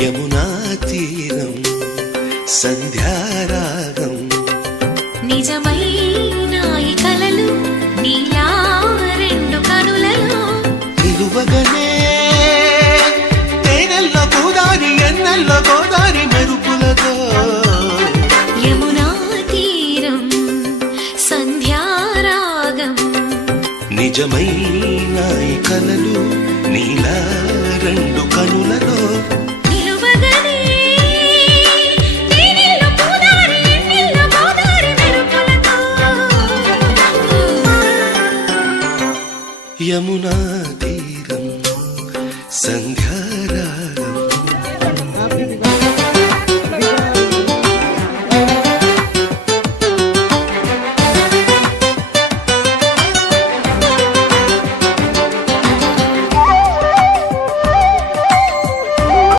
యమునా తీరం సంధ్యారాగం నిజమైన ఈ కలలు నీలా రెండు కనులలో నిలువగనే తేనెల్లో గోదారి ఎన్నెల్లో గోదారి మెరుపులతో యమునా తీరం సంధ్యారాగం నిజమైన ఈ కలలు నీలా రెండు కనులలో